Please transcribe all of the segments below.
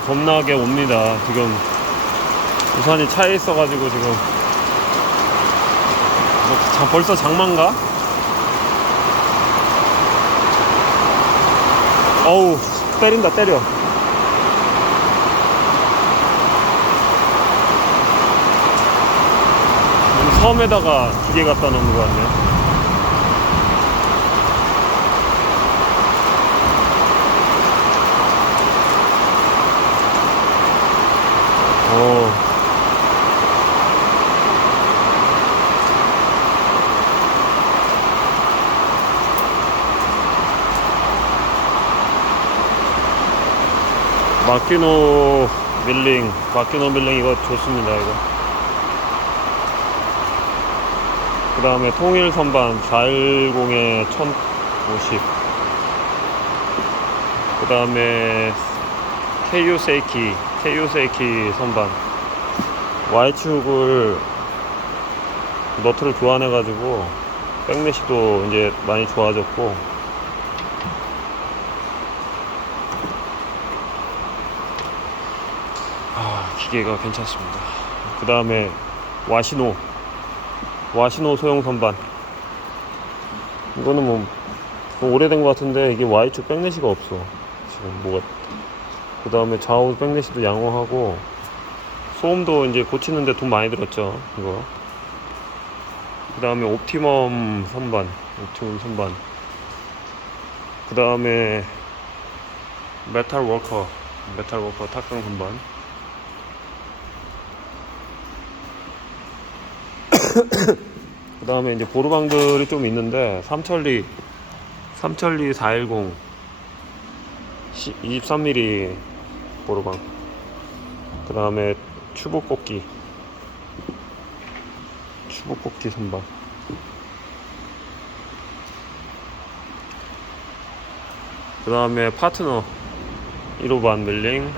겁나게 옵니다. 지금 우산이 차에 있어가지고 지금 뭐 자- 벌써 장마인가? 어우 때린다 때려. 섬에다가 기계 갖다 놓는 거 같네. 오. 마키노 밀링, 마키노 밀링 이거 좋습니다, 이거. 그 다음에 통일 선반 410에 1050. 그 다음에 KU 세이키, KU 세이키 선반. Y축을 너트를 교환해 가지고 백내시도 이제 많이 좋아졌고 아 기계가 괜찮습니다. 그 다음에 와시노. 와시노 소형 선반. 이거는 뭐, 좀 오래된 것 같은데 이게 Y축 백내시가 없어. 지금 뭐가 그 다음에 좌우 백내시도 양호하고 소음도 이제 고치는데 돈 많이 들었죠 이거. 그 다음에 옵티멈 선반 옵티멈 선반. 그 다음에 메탈 워커 메탈 워커 탁강 선반 그 다음에 이제 보르방들이 좀 있는데 삼천리 삼천리 410 23mm 보르방. 그 다음에 추복꽃기 추복꽃기 선반 그 다음에 파트너 1호반 밀링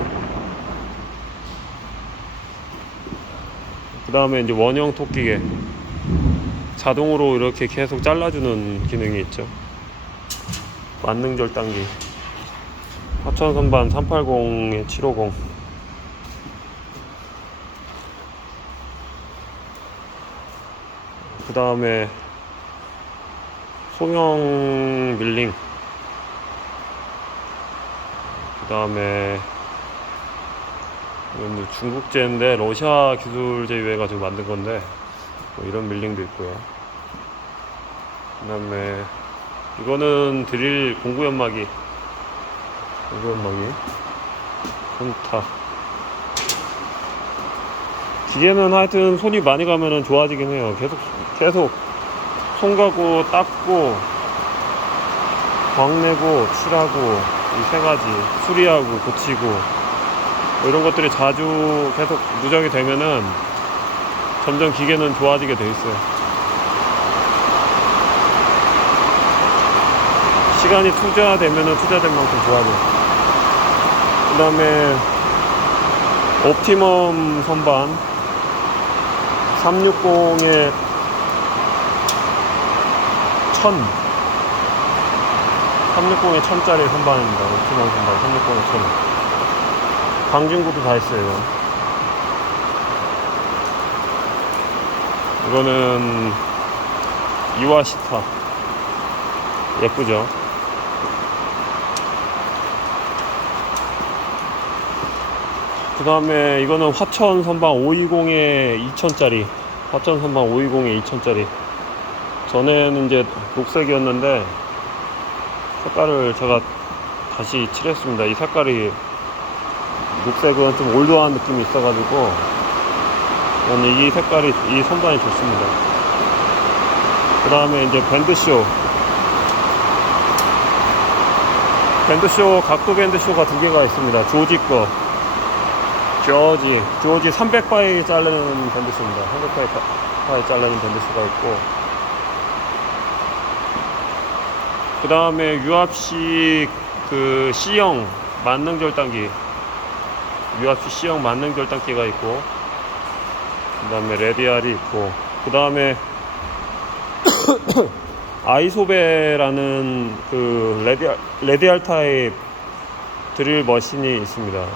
그 다음에 이제 원형 토끼개 자동으로 이렇게 계속 잘라주는 기능이 있죠. 만능 절단기. 하천 선반 380에 750 그 다음에 소형 밀링. 그 다음에 이건 뭐 중국제인데 러시아 기술 제휴해가지고 만든 건데 뭐 이런 밀링도 있고요. 그 다음에 이거는 드릴 공구 연마기 공구 연마기 손타. 기계는 하여튼 손이 많이 가면은 좋아지긴 해요. 계속 계속 손 가고 닦고 광내고 칠하고 이 세 가지 수리하고 고치고 뭐 이런 것들이 자주 계속 누적이 되면은 점점 기계는 좋아지게 돼 있어요. 시간이 투자되면은 투자된 만큼 좋아져. 그 다음에 옵티멈 선반 360에 1000 360에 1000짜리 선반입니다. 옵티멈 선반 360에 1000 방진구도 다 있어요. 이거는 이와시타 예쁘죠? 그 다음에 이거는 화천 선반 520에 2000짜리 화천 선반 520에 2000짜리 전에는 이제 녹색이었는데 색깔을 제가 다시 칠했습니다 이 색깔이 녹색은 좀 올드한 느낌이 있어가지고 이 색깔이 이 선반이 좋습니다. 그 다음에 이제 밴드쇼 밴드쇼 각도 밴드쇼가 두 개가 있습니다. 조지 거 조지 조지 300바이 자르는 밴드쇼입니다. 300바이 자르는 밴드쇼가 있고 그 다음에 유압식 그 C형 만능 절단기 유압식 C형 만능 절단기가 있고 그 다음에 레디알이 있고 그 다음에 아이소베라는 그 레디알, 레디알 타입 드릴 머신이 있습니다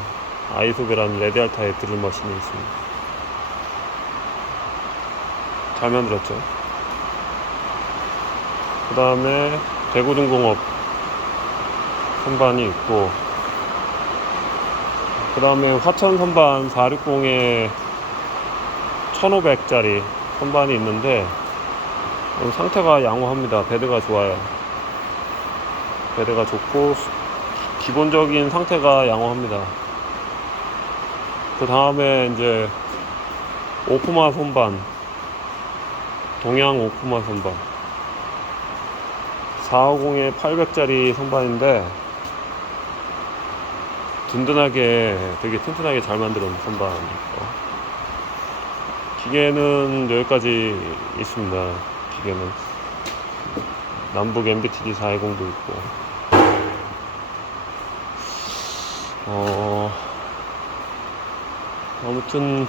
아이소베라는 레드알타의 드릴 머신이 있습니다. 잘 만들었죠. 그 다음에 대구중공업 선반이 있고 그 다음에 화천 선반 460에 1500짜리 선반이 있는데 어, 상태가 양호합니다. 베드가 좋아요. 베드가 좋고 기본적인 상태가 양호합니다. 그 다음에 이제 오프마 선반 동양 오프마 선반 450에 800짜리 선반인데 든든하게 되게 튼튼하게 잘 만들어 놓은 선반. 기계는 여기까지 있습니다. 기계는. 남북 MBTD 420도 있고. 어 아무튼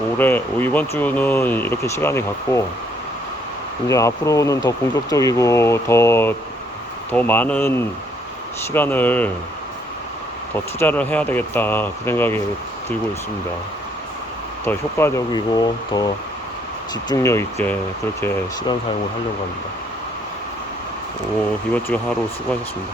올해 오, 이번 주는 이렇게 시간이 갔고 이제 앞으로는 더 공격적이고 더 더 많은 시간을 더 투자를 해야 되겠다 그 생각이 들고 있습니다. 더 효과적이고 더 집중력 있게 그렇게 시간 사용을 하려고 합니다. 오, 이번 주 하루 수고하셨습니다.